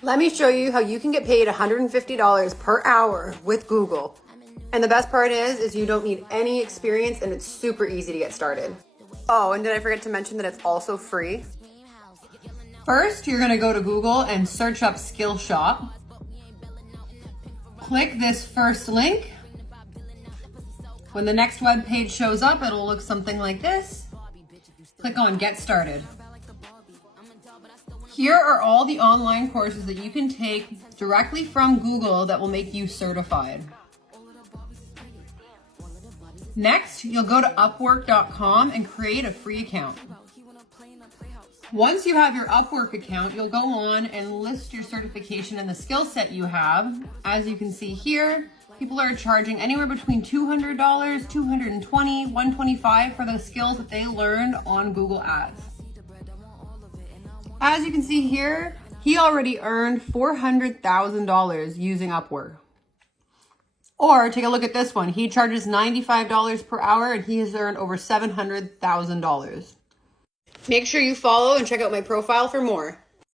Let me show you how you can get paid $150 per hour with Google. And the best part is you don't need any experience and it's super easy to get started. Oh, and did I forget to mention that it's also free? First, you're gonna go to Google and search up Skillshop. Click this first link. When the next web page shows up, it'll look something like this. Click on Get Started. Here are all the online courses that you can take directly from Google that will make you certified. Next, you'll go to Upwork.com and create a free account. Once you have your Upwork account, you'll go on and list your certification and the skill set you have. As you can see here, people are charging anywhere between $200, $220, $125 for the skills that they learned on Google Ads. As you can see here, he already earned $400,000 using Upwork. Or take a look at this one. He charges $95 per hour and he has earned over $700,000. Make sure you follow and check out my profile for more.